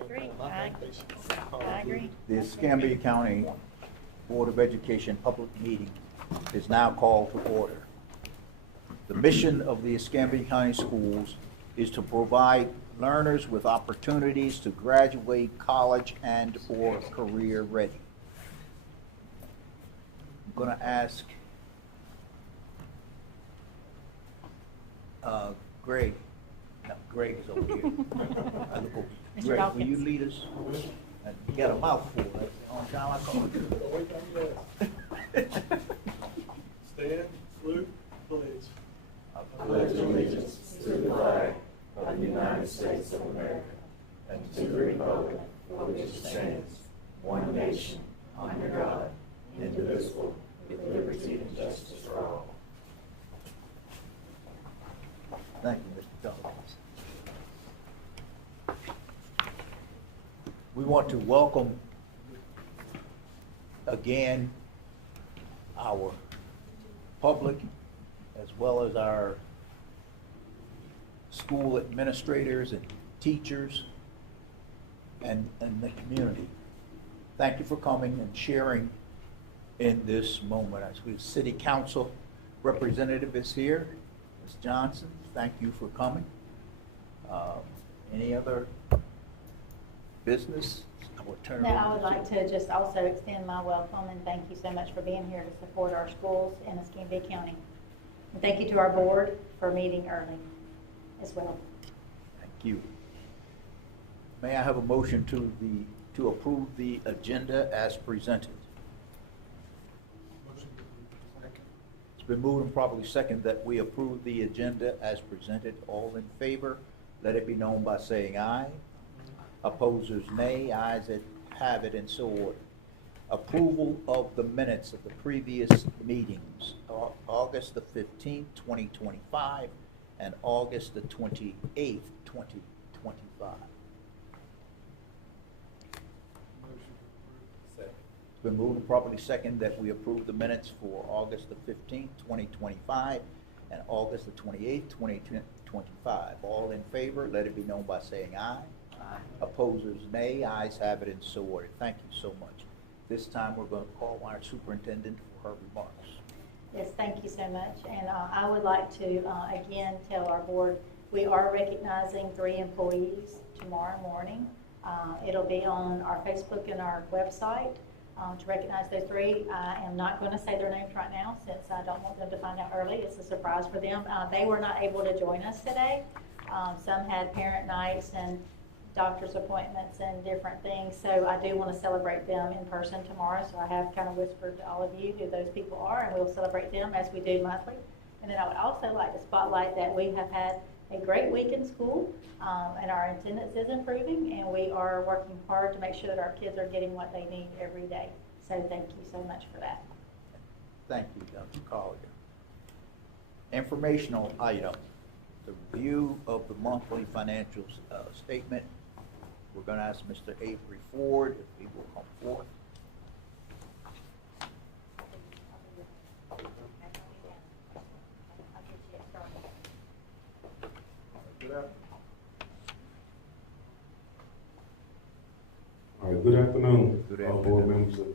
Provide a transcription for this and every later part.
Agree. I agree. The Escambia County Board of Education public meeting is now called to order. The mission of the Escambia County Schools is to provide learners with opportunities to graduate college and or career ready. I'm going to ask Greg. No, Greg is over here. I look over. Mr. Greg, will Dawkins. you lead us? And you got a mouthful. That's the only time I call you. Stand, salute, pledge. I pledge allegiance to the flag of the United States of America and to the republic for which it stands, one nation, under God, indivisible, with liberty and justice for all. Thank you, Mr. Dawkins. We want to welcome again our public as well as our school administrators and teachers and the community. Thank you for coming and sharing in this moment. As we City Council representative is here, Ms. Johnson, thank you for coming. Any other business? I will turn it No, over I would like to just also extend my welcome and thank you so much for being here to support our schools in Escambia County. And thank you to our board for meeting early as well. Thank you. May I have a motion to approve the agenda as presented? Motion second. It's been moved and properly second that we approve the agenda as presented. All in favor, let it be known by saying aye. Opposers, nay. Ayes that have it, and so ordered. Approval of the minutes of the previous meetings, August the 15th, 2025, and August the 28th, 2025. Motion Second. It's been moved and properly second that we approve the minutes for August the 15th, 2025, and August the 28th, 2025. All in favor, let it be known by saying aye. Aye. Opposers, nay. Ayes have it, and so ordered. Thank you so much. This time, we're going to call our superintendent for her remarks. Yes, thank you so much. And I would like to, again, tell our board, we are recognizing 3 employees tomorrow morning. It'll be on our Facebook and our website to recognize those 3. I am not going to say their names right now since I don't want them to find out early. It's a surprise for them. They were not able to join us today. Some had parent nights and doctor's appointments and different things, so I do want to celebrate them in person tomorrow. So I have kind of whispered to all of you who those people are, and we'll celebrate them as we do monthly. And then I would also like to spotlight that we have had a great week in school, and our attendance is improving, and we are working hard to make sure that our kids are getting what they need every day. So thank you so much for that. Thank you, Dr. Collier. Informational item, the review of the monthly financial statement. We're going to ask Mr. Avery Ford if he will come forth. Good afternoon. All right, good afternoon. Good Board afternoon. members of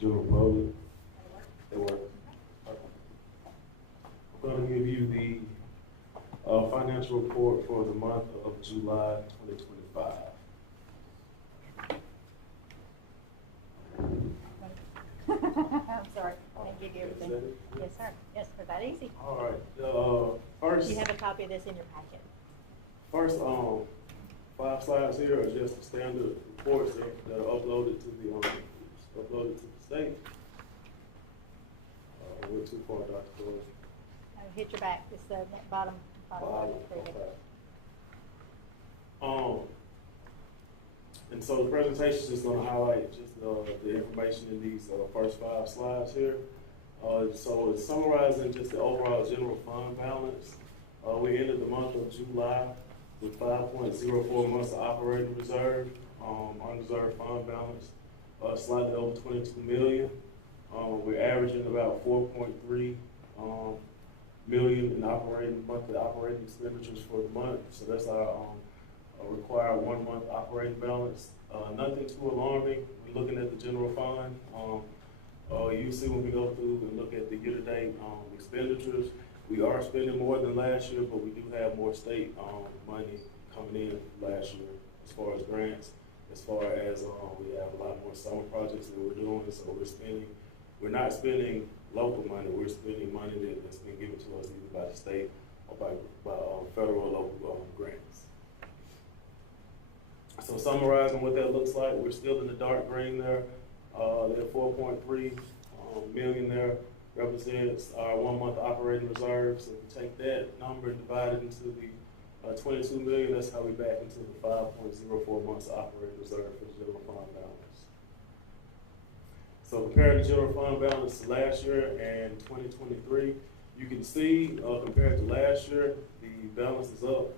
general public. They work. I'm going to give you the financial report for the month of July 2025. I'm sorry, I didn't give you everything. Yes, sir. Yes, for that easy. All right, first. You have a copy of this in your packet. First, 5 slides here are just the standard reports that are uploaded to the state. We're too far, Dr. Floyd. Hit your back. It's the bottom. And so the presentation is just going to highlight just the information in these first 5 slides here. So it's summarizing just the overall general fund balance. We ended the month of July with 5.04 months of operating reserve, unreserved fund balance, slightly over 22 million. We're averaging about 4.3 million in monthly operating expenditures for the month. So that's our require 1 month operating balance. Nothing too alarming. We're looking at the general fund. Usually when we go through and look at the year-to-date expenditures, we are spending more than last year, but we do have more state money coming in last year as far as grants, as far as we have a lot more summer projects that we're doing, so we're not spending local money, we're spending money that's been given to us either by the state or by federal or local grants. So summarizing what that looks like, we're still in the dark green there. That 4.3 million there represents our 1 month operating reserves. So if you take that number and divide it into the 22 million, that's how we back into the 5.04 months operating reserve for the general fund balance. So comparing the general fund balance to last year and 2023, you can see compared to last year, the balance is up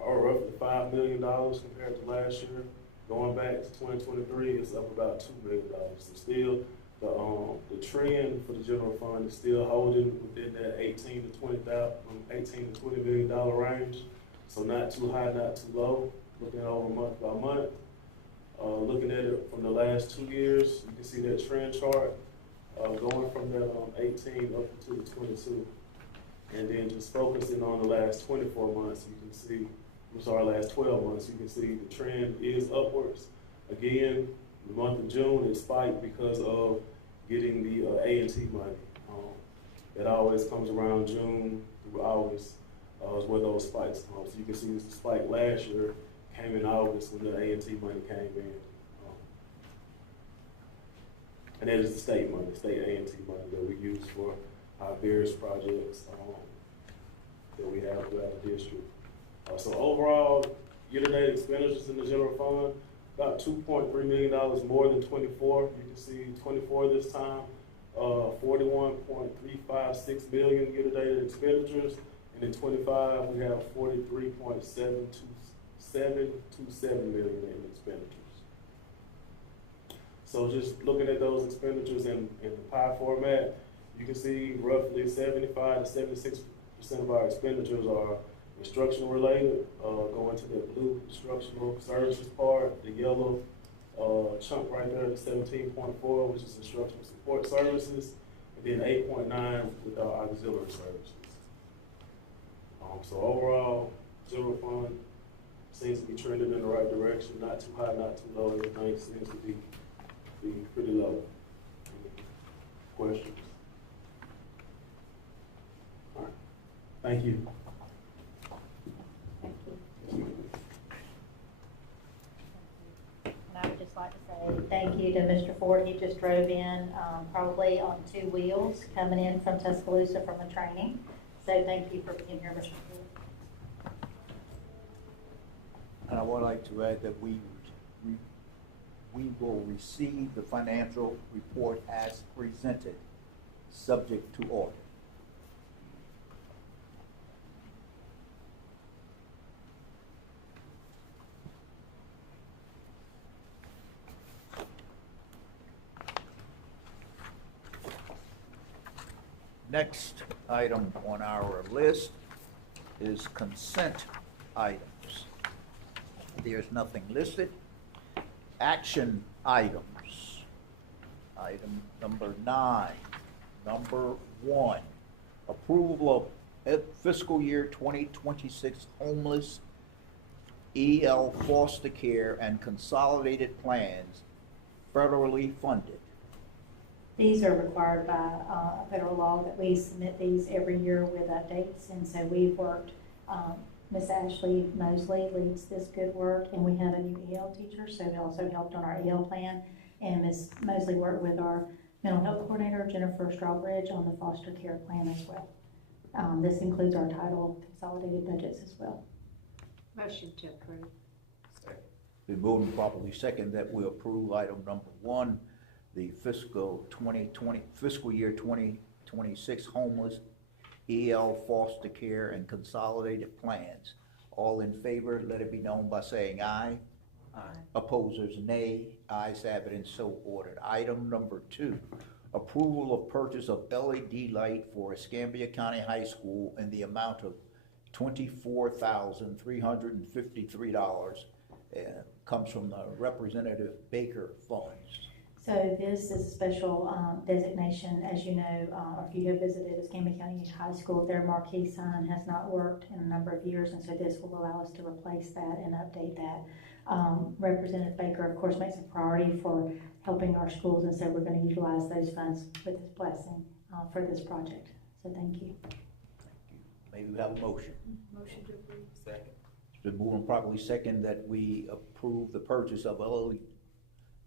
roughly $5 million compared to last year. Going back to 2023, it's up about $2 million. So still, the trend for the general fund is still holding within that 18 to 20 million dollar range. So not too high, not too low. Looking at over month by month. Looking at it from the last 2 years, you can see that trend chart going from that 18 up to the 22. And then just focusing on the last 24 months, you can see, last 12 months, you can see the trend is upwards. Again, the month of June, it spiked because of getting the A&T money. It always comes around June through August is where those spikes come. So you can see the spike last year came in August when the A&T money came in. And that is the state money, state A&T money that we use for our various projects that we have throughout the district. So overall, year-to-date expenditures in the general fund, about $2.3 million more than 24. You can see 24 this time, 41.356 million year-to-date expenditures, and in 25 we have 43.727 million in expenditures. So just looking at those expenditures in the pie format, you can see roughly 75 to 76% of our expenditures are instructional related, going to the blue instructional services part, the yellow chunk right there, the 17.4, which is instructional support services, and then 8.9 with our auxiliary services. So overall, general fund seems to be trending in the right direction, not too high, not too low. Everything seems to be pretty low. Questions? All right. Thank you. Thank you. And I would just like to say thank you to Mr. Ford. He just drove in probably on 2 wheels coming in from Tuscaloosa from a training. So thank you for being here, Mr. Ford. And I would like to add that we will receive the financial report as presented, subject to audit. Next item on our list is consent items. There's nothing listed. Action items. Item number 9. Number 1, approval of fiscal year 2026 homeless EL foster care and consolidated plans federally funded. These are required by federal law that we submit these every year with updates, and so we've worked, Ms. Ashley Mosley leads this good work, and we have a new EL teacher, so they also helped on our EL plan, and Ms. Mosley worked with our mental health coordinator, Jennifer Strawbridge, on the foster care plan as well. This includes our title consolidated budgets as well. Motion to approve. Been moved and properly second that we approve item number 1, the fiscal year 2026 homeless EL foster care and consolidated plans. All in favor, let it be known by saying aye. Aye. Opposers, nay. Ayes have it and so ordered. Item number 2, approval of purchase of LED light for Escambia County High School in the amount of $24,353. Comes from the Representative Baker funds. So this is a special designation, as you know, if you have visited Escambia County High School, their marquee sign has not worked in a number of years, and so this will allow us to replace that and update that. Representative Baker, of course, makes a priority for helping our schools, and so we're going to utilize those funds with this blessing for this project. So thank you. Thank you. Maybe we have a motion. Motion to approve. Second. It's been moved and properly second that we approve the purchase of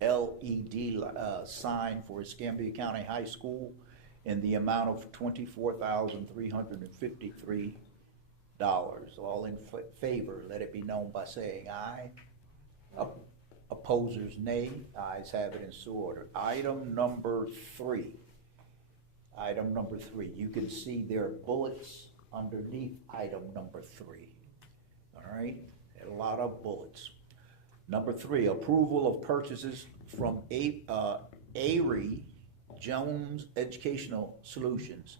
LED sign for Escambia County High School in the amount of $24,353. All in favor, let it be known by saying aye. Opposers, nay. Ayes have it, and so ordered. Item number three. You can see there are bullets underneath item number three. All right, a lot of bullets. Number three, approval of purchases from Avery Jones Educational Solutions,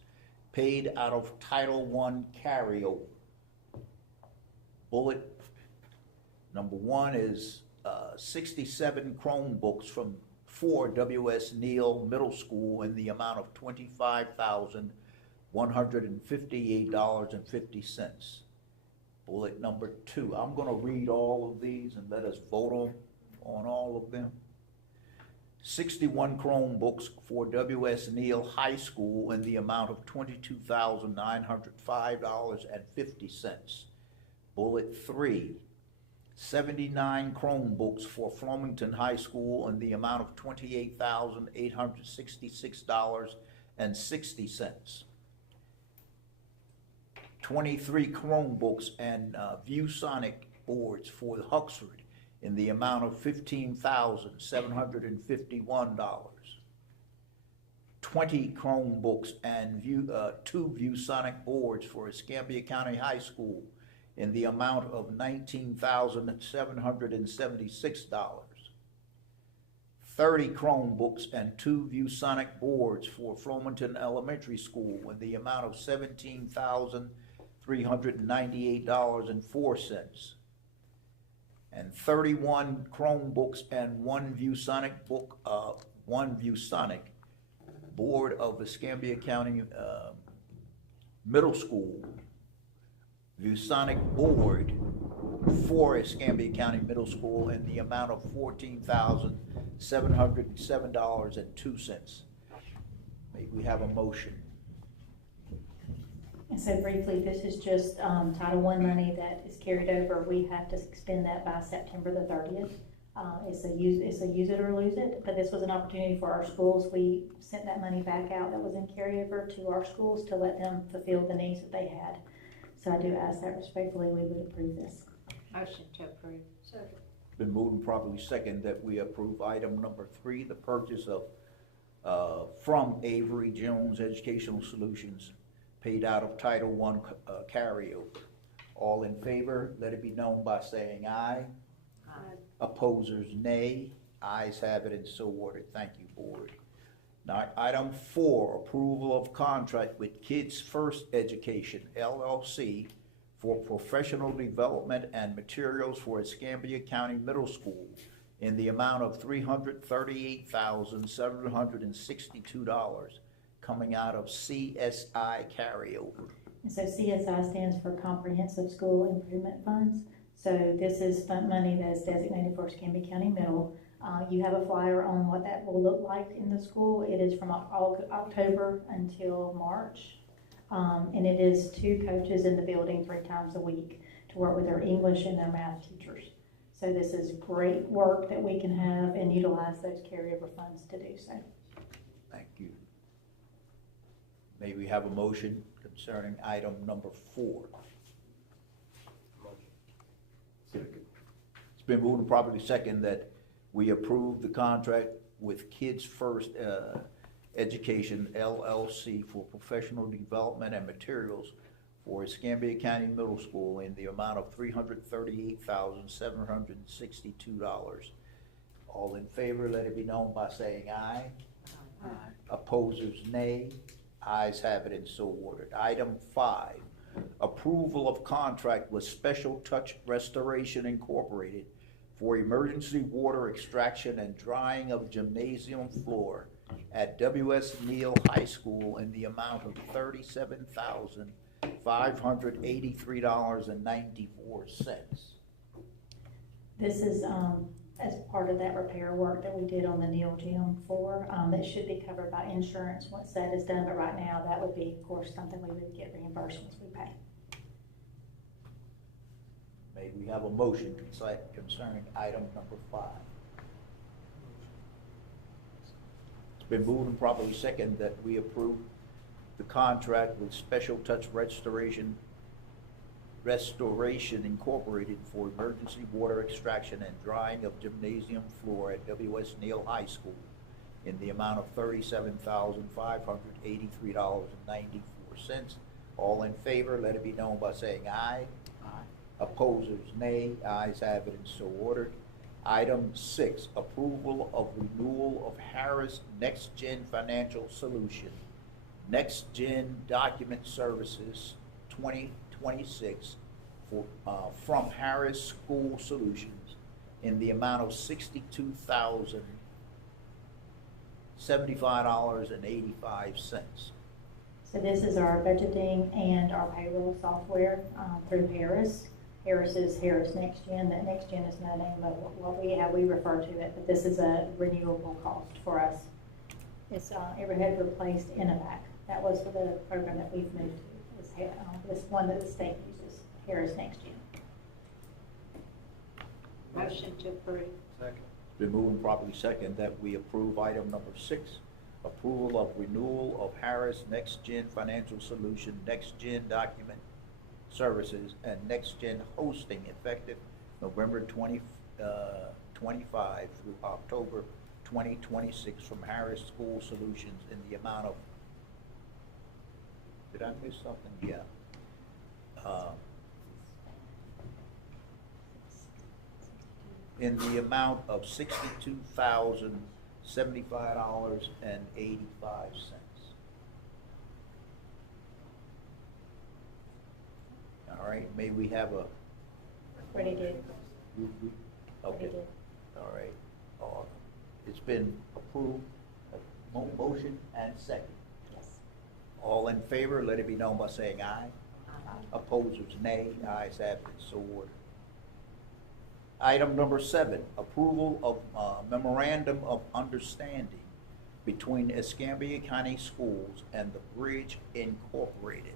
paid out of Title I carryover. Bullet number one is 67 Chromebooks from 4 W.S. Neal Middle School in the amount of $25,158.50. Bullet number two, I'm going to read all of these and let us vote on all of them. 61 Chromebooks for W.S. Neal High School in the amount of $22,905.50. Bullet three, 79 Chromebooks for Flemington High School in the amount of $28,866.60. 23 Chromebooks and ViewSonic boards for Huxford in the amount of $15,751. 20 Chromebooks and 2 ViewSonic boards for Escambia County High School in the amount of $19,776. 30 Chromebooks and 2 ViewSonic boards for Flemington Elementary School in the amount of $17,398.04. And 31 Chromebooks and 1 ViewSonic board of Escambia County Middle School. ViewSonic board for Escambia County Middle School in the amount of $14,707.02. May we have a motion? And so briefly, this is just Title I money that is carried over. We have to expend that by September the 30th. It's a use it or lose it, but this was an opportunity for our schools. We sent that money back out that was in carryover to our schools to let them fulfill the needs that they had. So I do ask that respectfully we would approve this. Motion to approve. Second. Been moved and properly second that we approve item number 3, the purchase of from Avery Jones Educational Solutions, paid out of Title I carryover. All in favor, let it be known by saying aye. Aye. Opposers, nay. Ayes have it, and so ordered. Thank you, board. Now, item 4, approval of contract with Kids First Education, LLC, for professional development and materials for Escambia County Middle School in the amount of $338,762 coming out of CSI carryover. And so CSI stands for Comprehensive School Improvement Funds. So this is fund money that is designated for Escambia County Middle. You have a flyer on what that will look like in the school. It is from October until March. And it is 2 coaches in the building 3 times a week to work with their English and their math teachers. So this is great work that we can have and utilize those carryover funds to do so. Thank you. May we have a motion concerning item number 4? It's been moved and properly second that we approve the contract with Kids First Education, LLC, for professional development and materials for Escambia County Middle School in the amount of $338,762. All in favor, let it be known by saying aye. Aye. Opposers, nay. Ayes have it, and so ordered. Item 5, approval of contract with Special Touch Restoration Incorporated for emergency water extraction and drying of gymnasium floor at W.S. Neal High School in the amount of $37,583.94. This is, as part of that repair work that we did on the Neil Gym floor, that should be covered by insurance once that is done, but right now, that would be, of course, something we would get reimbursed once we pay. May we have a motion concerning item number 5? It's been moved and properly second that we approve the contract with Special Touch Restoration Incorporated for emergency water extraction and drying of gymnasium floor at W.S. Neal High School in the amount of $37,583.94. All in favor, let it be known by saying aye. Opposers, nay. Ayes have it, and so ordered. Item 6, approval of renewal of Harris Next Gen Financial Solution, Next Gen Document Services 2026 from Harris School Solutions in the amount of $62,075.85. So this is our budgeting and our payroll software through Harris. Harris is Harris Next Gen. That Next Gen is no name of what we refer to it, but this is a renewable cost for us. It's Everhead replaced Innovac. That was for the program that we've moved to. It's this one that the state uses, Harris Next Gen. Motion to approve. Second. Been moved and properly second that we approve item number 6, approval of renewal of Harris Next Gen Financial Solution, Next Gen Document Services, and Next Gen Hosting effective November 2025 through October 2026 from Harris School Solutions in the amount of, did I miss something? Yeah. In the amount of $62,075.85. All right, may we have a? Already did. Okay, did. all right. It's been approved, motion and second. Yes. All in favor, let it be known by saying aye. Opposers, nay. Ayes have it, so ordered. Item number 7, approval of memorandum of understanding between Escambia County Schools and the Bridge Incorporated.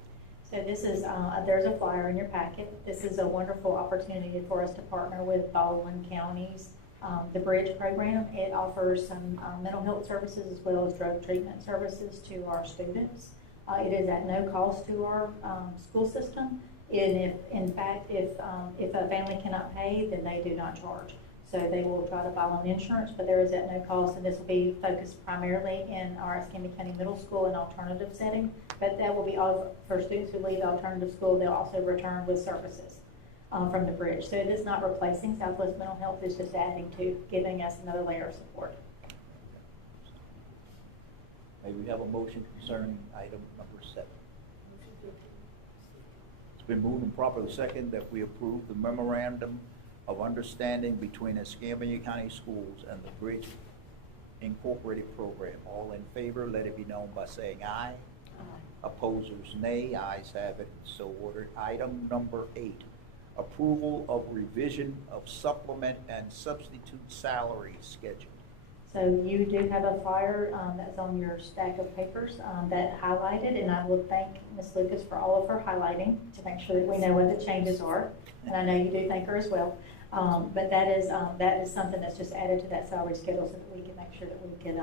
So this is, there's a flyer in your packet. This is a wonderful opportunity for us to partner with Baldwin County's the Bridge program. It offers some mental health services as well as drug treatment services to our students. It is at no cost to our school system. And if, in fact, if a family cannot pay, then they do not charge. So they will try to file an insurance, but there is at no cost, and this will be focused primarily in our Escambia County Middle School and alternative setting. But that will be all for students who leave alternative school. They'll also return with services from the Bridge. So it is not replacing Southwest Mental Health, it's just adding to, giving us another layer of support. May we have a motion concerning item number 7? It's been moved and properly second that we approve the memorandum of understanding between Escambia County Schools and the Bridge Incorporated program. All in favor, let it be known by saying aye. Opposers, nay. Ayes have it, so ordered. Item number 8, approval of revision of supplement and substitute salary schedule. So you do have a flyer that's on your stack of papers that highlighted, and I will thank Ms. Lucas for all of her highlighting to make sure that we know what the changes are. And I know you do thank her as well. But that is something that's just added to that salary schedule so that we can make sure that we can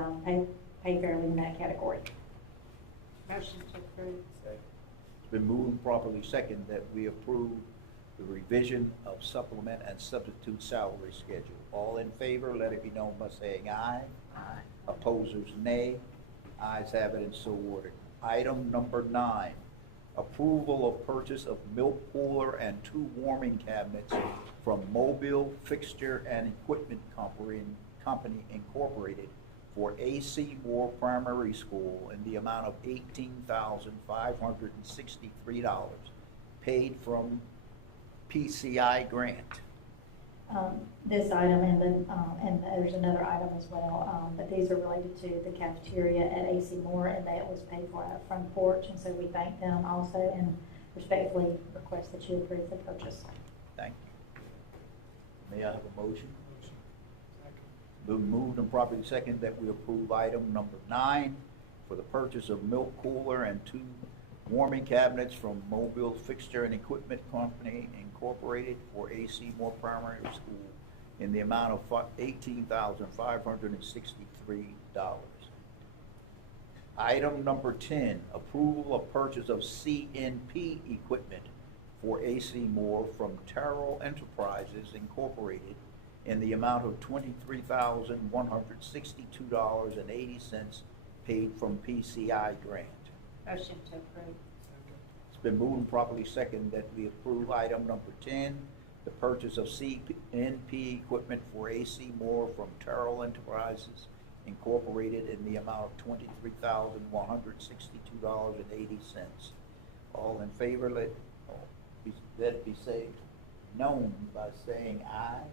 pay fairly in that category. Motion to approve. It's been moved and properly second that we approve the revision of supplement and substitute salary schedule. All in favor, let it be known by saying aye. Opposers, nay. Ayes have it, and so ordered. Item number 9, approval of purchase of milk cooler and 2 warming cabinets from Mobile Fixture and Equipment Company Incorporated for A.C. Moore Primary School in the amount of $18,563 paid from PCI grant. This item and there's another item as well, but these are related to the cafeteria at AC Moore, and that was paid for out of front porch, and so we thank them also and respectfully request that you approve the purchase. Thank you. May I have a motion? Motion. Second. Been moved and properly second that we approve item number 9 for the purchase of milk cooler and 2 warming cabinets from Mobile Fixture and Equipment Company Incorporated for AC Moore Primary School in the amount of $18,563. Item number 10, approval of purchase of CNP equipment for AC Moore from Terrell Enterprises Incorporated in the amount of $23,162.80 paid from PCI grant. Motion to approve. Second. It's been moved and properly second that we approve item number 10, the purchase of CNP equipment for AC Moore from Terrell Enterprises Incorporated in the amount of $23,162.80. All in favor, let it be said, known by saying aye.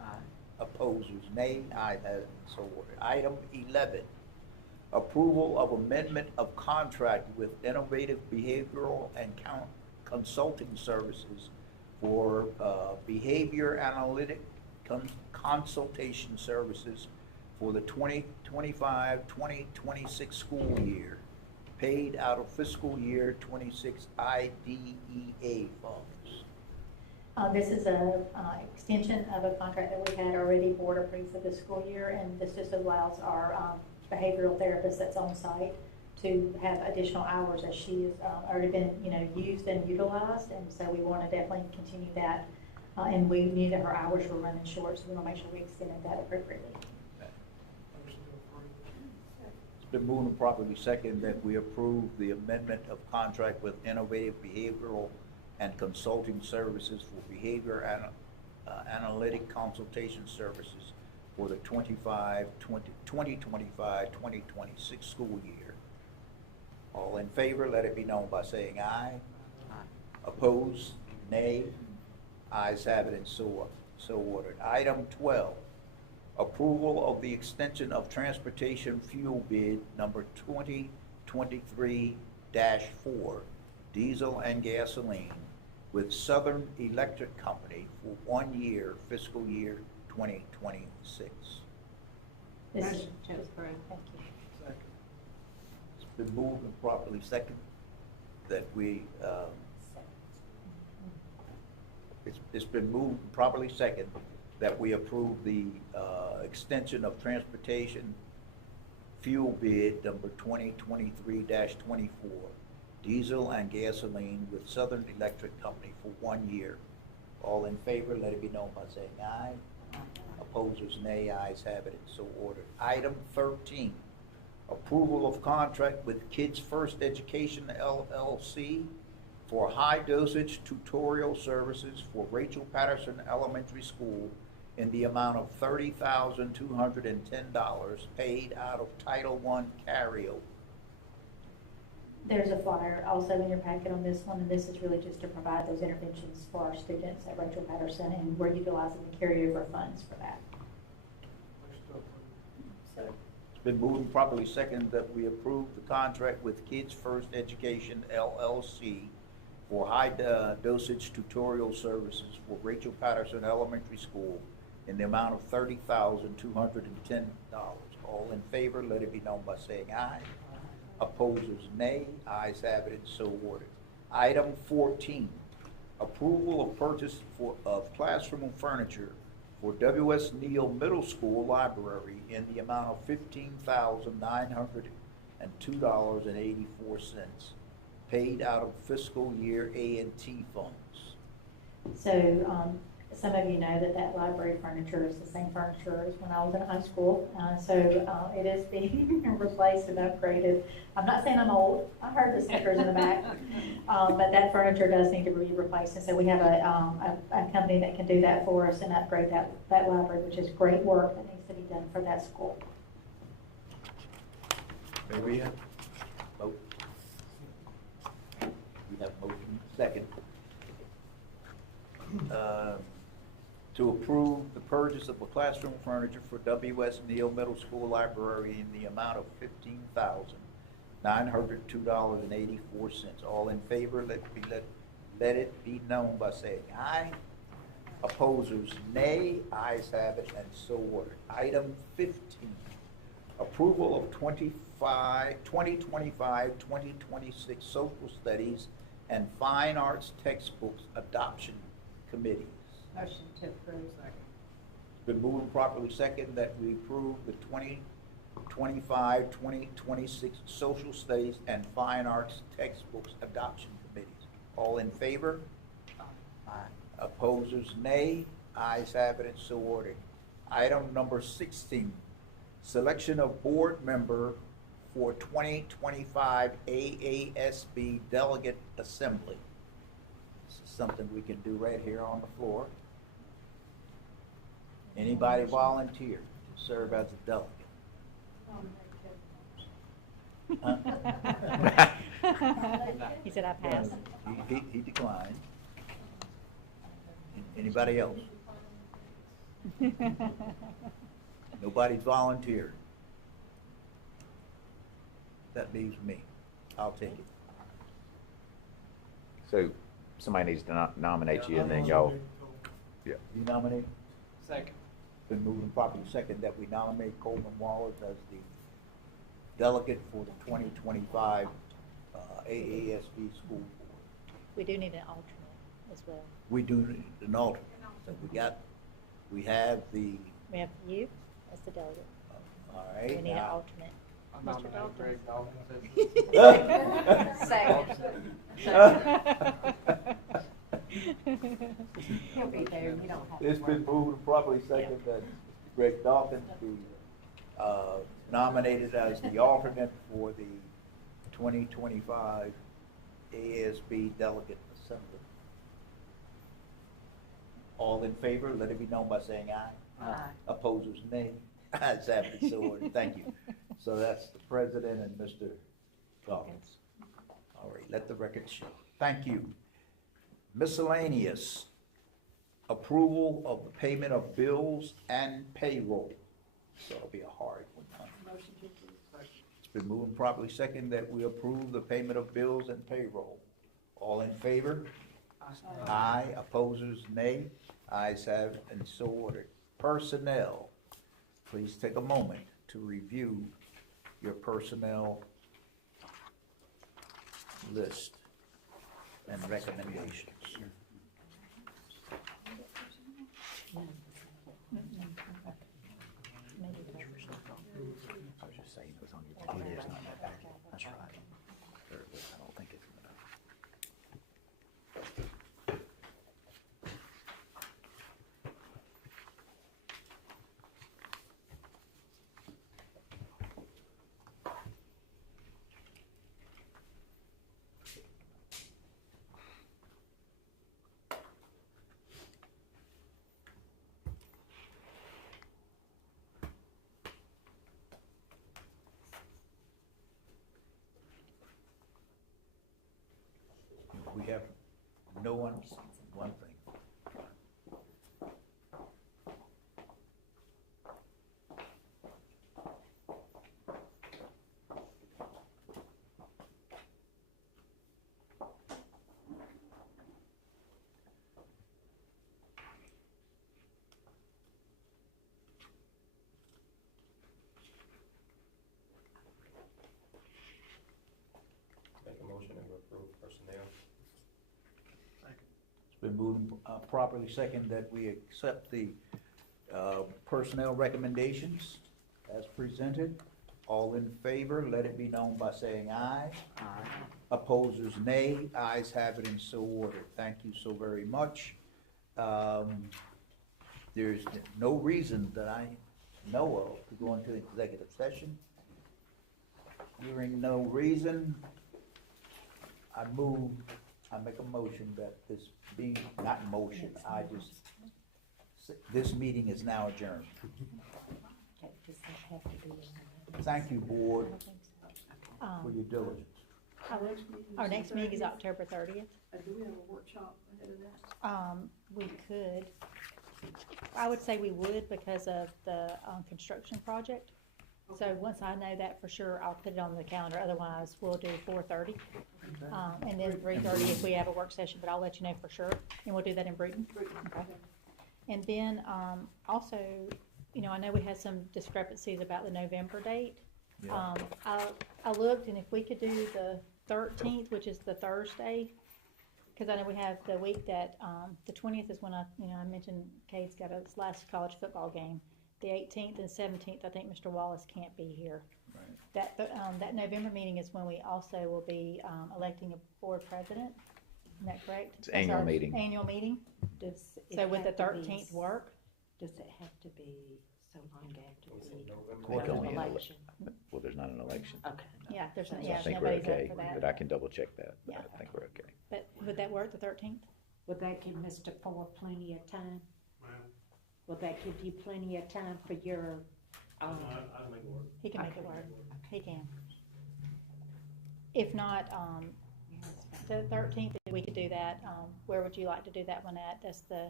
Aye. Opposers, nay. Ayes have it, and so ordered. Item 11, approval of amendment of contract with Innovative Behavioral and Consulting Services for behavior analytic consultation services for the 2025-2026 school year, paid out of fiscal year 26 IDEA funds. This is a extension of a contract that we had already board approved for the school year, and this just allows our behavioral therapist that's on site to have additional hours as she has already been, used and utilized, and so we want to definitely continue that. And we knew that her hours were running short, so we want to make sure we extended that appropriately. Motion to approve. It's been moved and properly second that we approve the amendment of contract with Innovative Behavioral and Consulting Services for behavior analytic consultation services for the 2025-2026 school year. All in favor, let it be known by saying aye. Aye. Opposed, nay. Ayes have it, and so ordered. Item 12, approval of the extension of transportation fuel bid number 2023-4, diesel and gasoline, with Southern Electric Company for 1 year, fiscal year 2026. This is, Motion to approve. thank you. Second. It's been moved and properly second that we, it's been moved and properly second that we approve the extension of transportation fuel bid number 2023-24, diesel and gasoline with Southern Electric Company for 1 year. All in favor, let it be known by saying aye. Opposers, nay. Ayes have it, and so ordered. Item 13, approval of contract with Kids First Education LLC for high-dosage tutorial services for Rachel Patterson Elementary School in the amount of $30,210 paid out of Title I carryover. There's a flyer also in your packet on this one, and this is really just to provide those interventions for our students at Rachel Patterson, and we're utilizing the carryover funds for that. Motion to approve. It's been moved and properly seconded that we approve the contract with Kids First Education LLC for high-dosage tutorial services for Rachel Patterson Elementary School in the amount of $30,210. All in favor, let it be known by saying aye. Opposers, nay. Ayes have it, and so ordered. Item 14, approval of purchase of classroom furniture for W.S. Neal Middle School Library in the amount of $15,902.84, paid out of fiscal year A&T funds. So, some of you know that library furniture is the same furniture as when I was in high school. It is being replaced and upgraded. I'm not saying I'm old. I heard the stickers in the back. But that furniture does need to be replaced. And so we have a company that can do that for us and upgrade that library, which is great work that needs to be done for that school. May we have vote? We have motion second. to approve the purchase of a classroom furniture for W.S. Neal Middle School Library in the amount of $15,902.84. All in favor, let it be known by saying aye. Opposers, nay. Ayes have it, and so ordered. Item 15, approval of 2025-2026 social studies and fine arts textbooks adoption committees. Motion to approve. It's been moved and properly second that we approve the 2025-2026 social studies and fine arts textbooks adoption committees. All in favor? Aye. Opposers, nay. Ayes have it, and so ordered. Item number 16, selection of board member for 2025 AASB Delegate Assembly. This is something we can do right here on the floor. Anybody volunteer to serve as a delegate? Huh? He said, I pass. He declined. Anybody else? Nobody volunteered. That leaves me. I'll take it. So somebody needs to nominate you, and then I'll y'all. nominate Yeah. You nominate? Second. Been moved and properly second that we nominate Coleman Wallace as the delegate for the 2025 AASB School Board. We do need an alternate as well. We do need an alternate. So we have the, We have you as the delegate. all We right. need an now- alternate. Mr. Dalton. He'll be there, you don't have to It's been worry. moved and properly second that Greg Dawkins be nominated as the alternate for the 2025 ASB Delegate Assembly. All in favor, let it be known by saying aye. Aye. Opposers, nay. Ayes have it, so ordered. Thank you. So that's the president and Mr. Dawkins. All right, let the record show. Thank you. Miscellaneous, approval of the payment of bills and payroll. So it'll be a hard one. Huh? It's been moved and properly second that we approve the payment of bills and payroll. All in favor? Aye. Opposers, nay. Ayes have, and so ordered. Personnel, please take a moment to review your personnel list and recommendations. I was just saying, it was on your computer, it's not in that packet. That's right. There it is. I don't think it's in the. We have no one thing. Make a motion and approve personnel. It's been moved and properly second that we accept the personnel recommendations as presented. All in favor, let it be known by saying aye. Aye. Opposers, nay. Ayes have it, and so ordered. Thank you so very much. There's no reason that I know of to go into executive session. Hearing no reason, I make a motion that this being, not motion, this meeting is now adjourned. Okay, does that have to be in the minutes? Thank you, board, I don't think so. for your diligence. Our next meeting is October 30th. Do we have a workshop ahead of that? We could, I would say we would because of the, construction project. So once I know that for sure, I'll put it on the calendar, otherwise we'll do 4:30. And then 3:30 if we have a work session, but I'll let you know for sure, and we'll do that in Bruton. Okay. And then, also, you know, I know we had some discrepancies about the November date. Yeah. I looked, and if we could do the 13th, which is the Thursday, because I know we have the week that, the 20th is when I mentioned Cade's got his last college football game. The 18th and 17th, I think Mr. Wallace can't be here. Right. That November meeting is when we also will be, electing a board president. Isn't that correct? It's That's annual our meeting. Annual meeting. Does it So would the have to be 13th work? Does it have to be so long after Also the November. I think only an election? well, there's not an election. Okay. Yeah, there's, So yeah, I think we're nobody's up okay, for that. but I can double check that. But Yeah. I think we're okay. But would that work, the 13th? Would that give Mr. Ford plenty of time? Ma'am, Will that give you plenty of time for your, I'd make it work. He can make it work. He can. If not, the 13th, we could do that. Where would you like to do that one at? That's the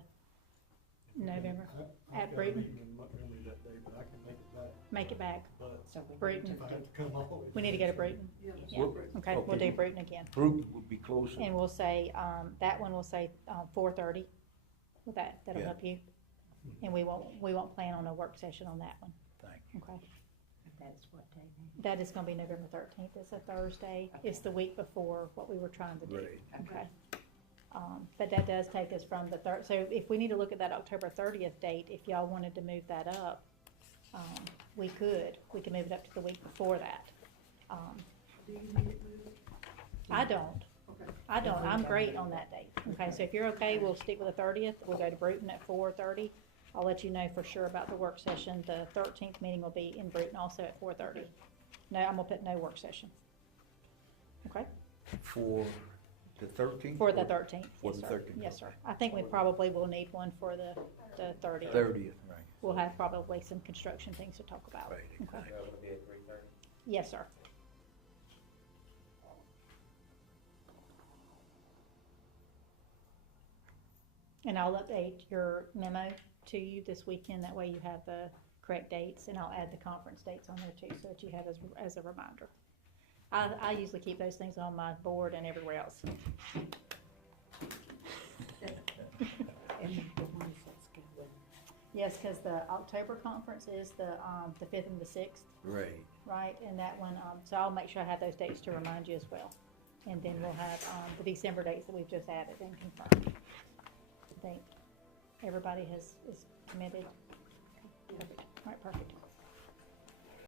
November, at Bruton? In Montgomery that day, but I can make it back, Make it back. but so we Bruton. if I have to come all the way. We need to go to Bruton. Yeah, let's Yeah. do Bruton. Okay, we'll do Bruton again. Bruton would be closer. And we'll say, that one we'll say, 4:30. With that'll Yeah. help you. And we won't plan on a work session on that one. Thank you. Okay. That's what day. That is gonna be November 13th. It's a Thursday. It's the week before what we were trying to do. Right. Okay. But that does take us from the third, so if we need to look at that October 30th date, if y'all wanted to move that up, we could move it up to the week before that. Do you need it moved? I don't. Okay. I'm great on that date. Okay, so if you're okay, we'll stick with the 30th. We'll go to Bruton at 4:30. I'll let you know for sure about the work session. The 13th meeting will be in Bruton also at 4:30. No, I'm gonna put no work session. Okay? For the 13th? For the 13th. For Yes, the sir. 13th. Yes, sir. I think we probably will need one for the 30th. 30th, right. We'll have probably some construction things to talk about. Right, Okay. exactly. That would be at 3:30. Yes, sir. And I'll update your memo to you this weekend, that way you have the correct dates, and I'll add the conference dates on there too, so that you have as a reminder. I usually keep those things on my board and everywhere else. And the ones that's going. Yes, because the October conference is the 5th and the 6th, Right. right? And that one, so I'll make sure I have those dates to remind you as well. And then we'll have the December dates that we've just added and confirmed. I think everybody is committed. Perfect. All right, perfect.